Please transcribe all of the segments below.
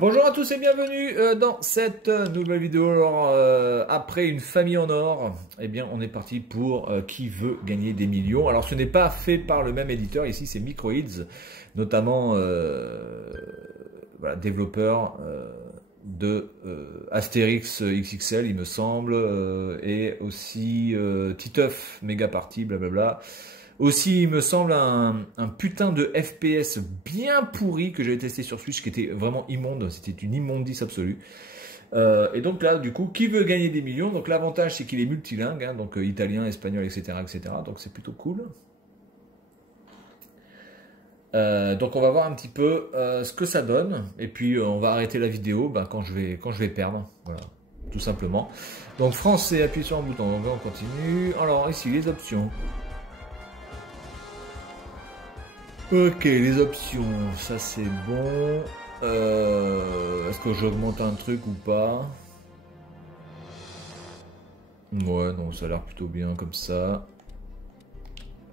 Bonjour à tous et bienvenue dans cette nouvelle vidéo. Alors, après une famille en or, eh bien, on est parti pour Qui veut gagner des millions. Alors, ce n'est pas fait par le même éditeur. Ici, c'est Microids, notamment voilà, développeur de Astérix XXL, il me semble, et aussi Titeuf, Méga Party, blablabla. Aussi, il me semble, un putain de FPS bien pourri que j'avais testé sur Switch, qui était vraiment immonde, c'était une immondice absolue. Et donc là, du coup, qui veut gagner des millions? Donc l'avantage, c'est qu'il est multilingue, hein, donc italien, espagnol, etc., etc. Donc c'est plutôt cool. Donc on va voir un petit peu ce que ça donne. Et puis on va arrêter la vidéo quand je vais perdre. Voilà, tout simplement. Donc français, appuie sur un bouton. Donc on continue. Alors ici, les options. Ok, les options, ça c'est bon. Est-ce que j'augmente un truc ou pas? Ouais, non, ça a l'air plutôt bien comme ça.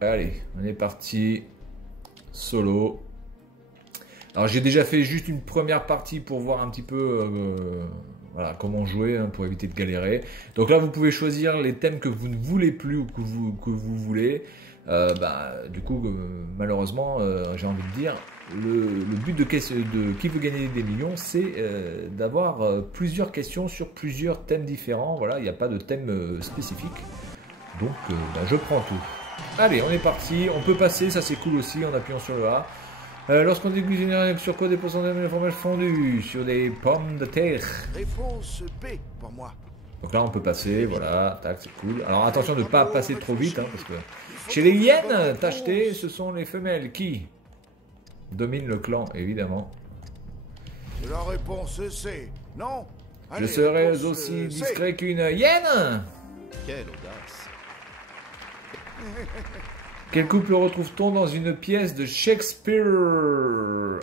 Allez, on est parti. Solo. Alors j'ai déjà fait juste une première partie pour voir un petit peu voilà, comment jouer, hein, pour éviter de galérer. Donc là, vous pouvez choisir les thèmes que vous ne voulez plus ou que vous voulez. Du coup, malheureusement, j'ai envie de dire, le but de Qui veut gagner des millions, c'est d'avoir plusieurs questions sur plusieurs thèmes différents. Voilà, il n'y a pas de thème spécifique. Donc, je prends tout. Allez, on est parti. On peut passer, ça c'est cool aussi, en appuyant sur le A. Lorsqu'on déglutit une sur quoi des pourcentages de fromage fondu sur des pommes de terre. Réponse B pour moi. Donc là, on peut passer, voilà, tac, c'est cool. Alors attention de ne pas passer trop vite, hein, parce que chez les hyènes tachetées, ce sont les femelles qui dominent le clan, évidemment. La réponse C. Non. Je Allez, serais réponse aussi C. discret qu'une hyène. Quelle audace! Quel couple retrouve-t-on dans une pièce de Shakespeare?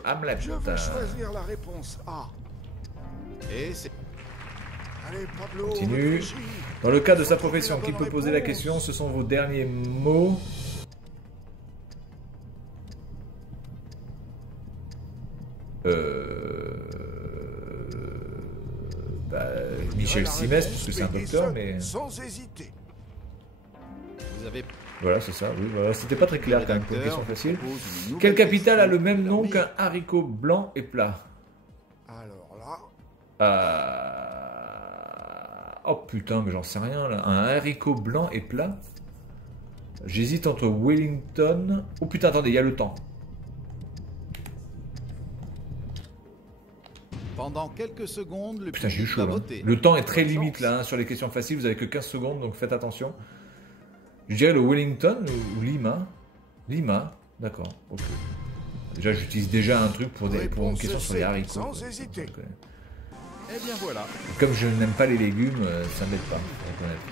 Hamlet. Je vais choisir la réponse A. Et c'est... Allez, Pablo, Continue. réfléchis. Dans le cas de sa profession, qui peut poser la question? Ce sont vos derniers mots. Michel Simès, parce que c'est un docteur, mais... Sans hésiter. Vous avez... Voilà, c'est ça, oui, voilà. C'était pas très clair quand même pour une question facile. propose une nouvelle Quelle capitale a le question même nom parmi- qu'un haricot blanc et plat? Alors là, Oh putain, mais j'en sais rien là. Un haricot blanc et plat? J'hésite entre Wellington... Oh putain, attendez, il y a le temps. Pendant quelques secondes, le Putain, j'ai eu public chaud va là. voter. Le temps est très Bonne limite chance. là, hein, sur les questions faciles, vous avez que 15 secondes, donc faites attention. Je dirais le Wellington ou Lima. Lima, d'accord, ok. Déjà, j'utilise déjà un truc pour une réponse question sur C, les haricots. sans quoi. hésiter. Donc, Eh bien voilà. comme je n'aime pas les légumes, ça m'aide pas, faut reconnaître.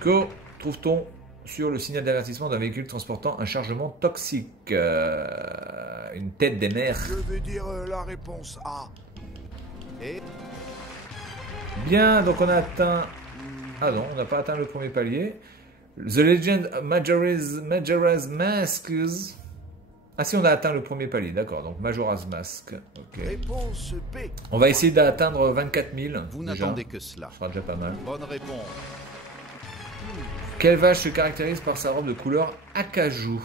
Que trouve-t-on sur le signal d'avertissement d'un véhicule transportant un chargement toxique? Une tête des mers. je vais dire la réponse A. Et... Bien, donc on a atteint... Ah non, on n'a pas atteint le premier palier. The Legend Majora's Mask. Ah si, on a atteint le premier palier, d'accord. Donc Majora's Mask. Ok. Réponse B. On va essayer d'atteindre 24 000. Vous déjà. n'attendez que cela. Ce sera déjà pas mal. Bonne réponse. Quelle vache se caractérise par sa robe de couleur acajou?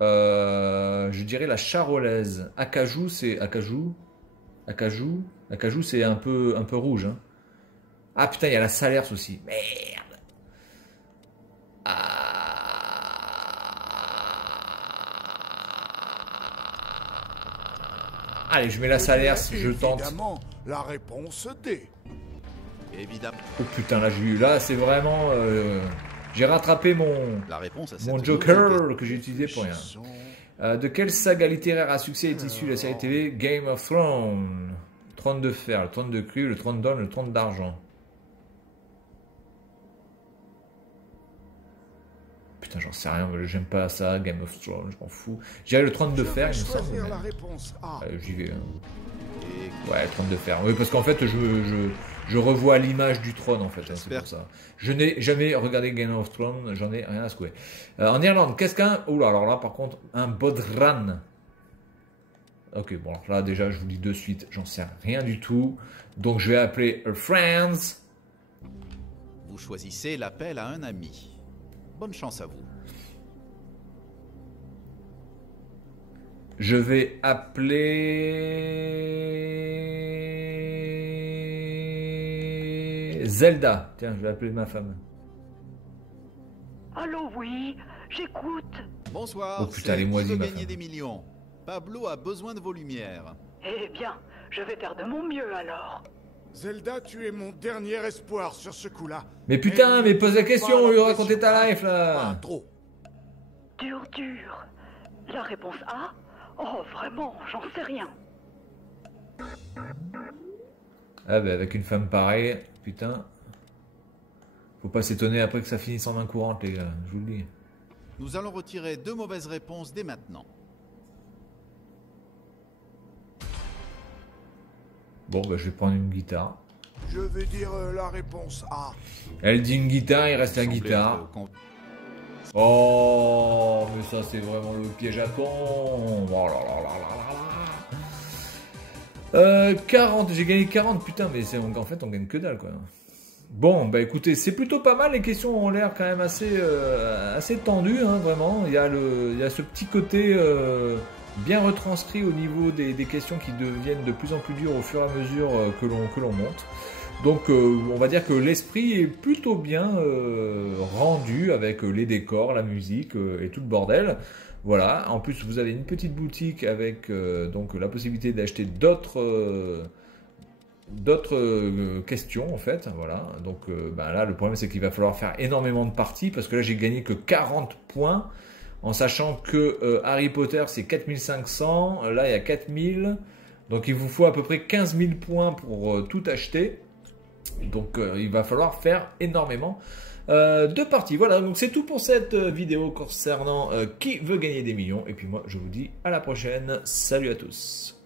Je dirais la charolaise. Acajou, c'est... Acajou? Acajou? Acajou, c'est un peu rouge. Hein. Ah putain, il y a la Salers aussi. Merde. Allez, je mets la Salers, je tente. Évidemment, la réponse D. Évidemment. Oh putain, là c'est vraiment... j'ai rattrapé La réponse à cette mon nouvelle Joker question. que j'ai utilisé pour rien. Sont- De quelle saga littéraire à succès est issue la série TV Game of Thrones? Trône de fer, le trône de cuivre, le trône d'or, le trône d'argent. Putain, j'en sais rien, j'aime pas ça, Game of Thrones, je m'en fous. J'irai le trône de Je fer, vais il me semble. choisir mais- la réponse A. Allez, j'y vais. Hein. Et Ouais, trône de fer. Oui, parce qu'en fait, je revois l'image du trône, en fait. Hein, c'est pour ça. Je n'ai jamais regardé Game of Thrones, j'en ai rien à secouer. En Irlande, qu'est-ce qu'un... Oula, alors là, par contre, un bodhran. Ok, bon, alors là, déjà, je vous dis de suite, j'en sais rien du tout. Donc, je vais appeler a friends. Vous choisissez l'appel à un ami. Bonne chance à vous. Je vais appeler Zelda. Tiens, je vais appeler ma femme. Allô, oui, j'écoute. Bonsoir, Oh putain, c'est les Qui moisis, veut ma gagner femme. des millions. Pablo a besoin de vos lumières. Eh bien, je vais faire de mon mieux alors. Zelda, tu es mon dernier espoir sur ce coup-là. Mais putain, mais pose la question, Pas lui la raconter pression. ta life Pas là. trop. Dur. La réponse A? Oh, vraiment, j'en sais rien. Ah bah avec une femme pareille, putain. Faut pas s'étonner après que ça finisse en main courante les gars, je vous le dis. Nous allons retirer 2 mauvaises réponses dès maintenant. Bon bah je vais prendre une guitare. Je vais dire la réponse A. Elle dit une guitare, il reste la Semblez guitare. être con- Oh, mais ça c'est vraiment le piège à con. Oh là là là là là. 40, j'ai gagné 40, putain, mais en fait on gagne que dalle quoi. Bon, bah écoutez, c'est plutôt pas mal, les questions ont l'air quand même assez tendues, hein, vraiment. Il y a ce petit côté bien retranscrit au niveau des questions qui deviennent de plus en plus dures au fur et à mesure que l'on monte. Donc on va dire que l'esprit est plutôt bien rendu avec les décors, la musique et tout le bordel. Voilà, en plus vous avez une petite boutique avec donc la possibilité d'acheter d'autres questions en fait. Voilà, donc là le problème c'est qu'il va falloir faire énormément de parties parce que là j'ai gagné que 40 points en sachant que Harry Potter c'est 4500, là il y a 4000, donc il vous faut à peu près 15 000 points pour tout acheter. Donc il va falloir faire énormément de parties. Voilà, donc c'est tout pour cette vidéo concernant qui veut gagner des millions. Et puis moi je vous dis à la prochaine. Salut à tous.